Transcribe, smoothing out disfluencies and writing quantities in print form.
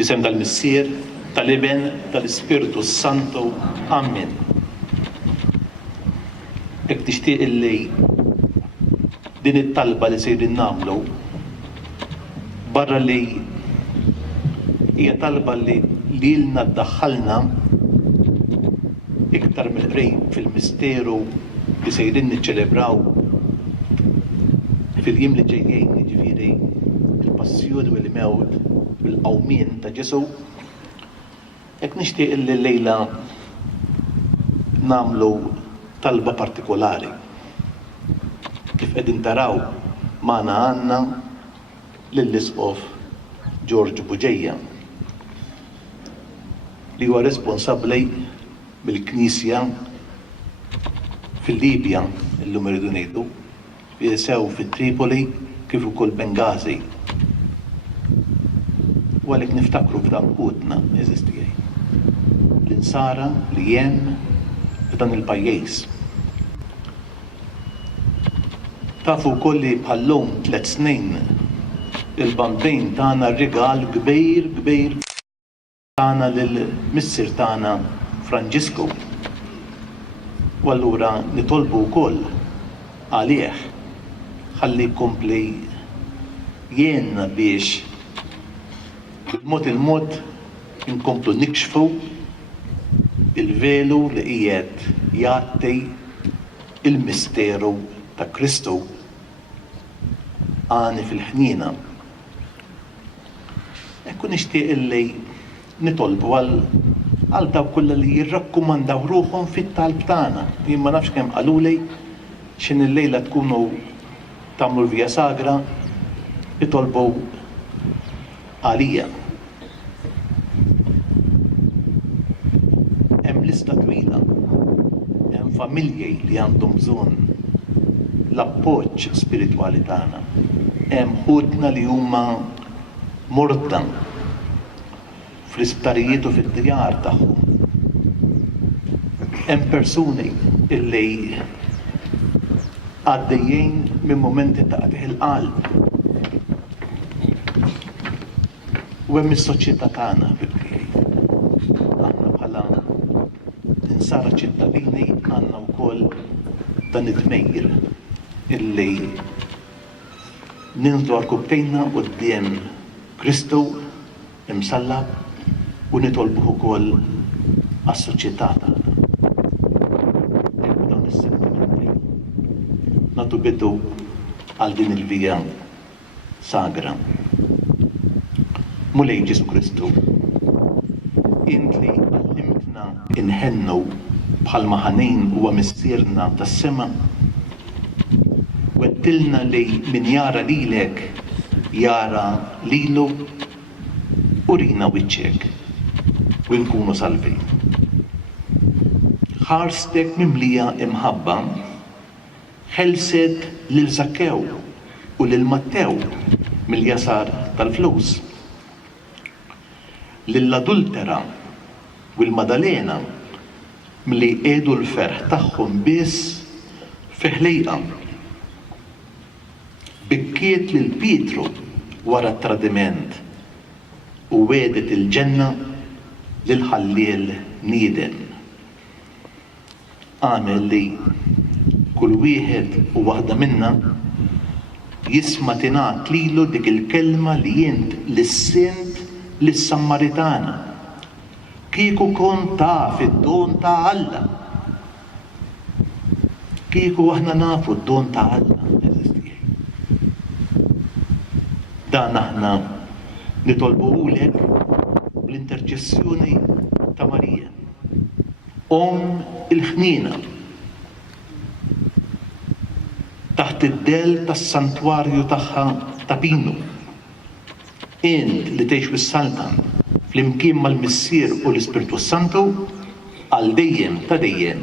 Fl-isem tal-Missier, tal-Iben, tal-Ispiritu Santu. Amen. Ek tixtieq illi din it-talba li sejrin nagħmlu barra li hija talba li lilna ddaħħalna iktar mill-qrib fil-misteru li sejrin niċċelebraw fil-jiem li ġejjin, jiġifieri il-passjoni u l-mewt bil-qawmien ta' Ġesu. Hekk nixtieq illi llejla nagħmlu talba partikolari. Kif qegħdin taraw magħna għandna lill-Isqof Bugeja li huwa responsabbli mill-Knisja fil-Libja illum irridu ngħidu, sew fit-Tripoli kif ukoll Benghazi. U għalhekk niftakru f'dan qutna eżisti l-insara li hemm f'dan il-pajjiż. Tafu wkoll li bħallum 3 snin il-bambejn tagħna rigal kbir tagħna lill-missier tagħna Franġisku. U allura nitolbu wkoll għalih ħalli jkompli jgħinna biex il-mod inkomplu nikxfu il-velu li qiegħed jagħti il-misteru ta' Kristu għani fil-ħnina. Ekku nixtieq illi nitolbu għal daw kollha li jirrakkumandaw ruhom fit-talb tagħna. Jien ma nafx kemm qaluli x'in il-lejla tkunu tagħmlu l-via sagra itolbu għalija. Hemm lista twila, hemm familji li għandhom bżonn l-appoġġ spiritwali tagħna. Hemm ħudna li huma morta fl-isptarijiet u fid-djar tagħhom. Hemm persuni illi għaddejjin minn momenti ta' qatih il-qalb. U hemm is-soċjetà tagħna bil-Grech. Aħna bħala insara ċittadini għandna wkoll dan id-dmejr illi ninżlu għal-kubtejna quddiem Kristu imsallab u nitolbu wkoll għas-soċjetà tagħna. Ekku dawn is-sentimenti. Nagħtu bidu għal din il-via sagra. Mulej Ġesu Kristu, int li għallimtna inħennu bħalma ħanin huwa missierna tas-sema, weddilna li min jara lilek jara lilu u rina wiċċek u nkunu salvi. Ħarstek mimlija imħabba ħelset lil Zakkew u lil Mattew mill-jasar tal-flus, lill-adultera u l-Madalena milli qiegħdu l-ferħ tagħhom biss fi ħlejqa. Bikkiet lil Pietru wara t-tradiment u wedet il-ġenna lil ħalliel nieden. Għamel li kull wieħed u waħda minna jisma' tingħat lilu dik il-kelma li jint lis-sint lis-Sammaritana. Kieku kont taf id-don ta' Alla. Kieku aħna nafu d-don ta' Alla. Dan aħna nitolbuhulek bl-interċessjoni ta' Marija, il-ħnina, taħt id-del tas-santwarju tagħha ta' Pinu. Int li tgħix fis-Saltan fl-imkien mal-Missier u l-Ispiritu Santu għal dejjem ta' dejjem.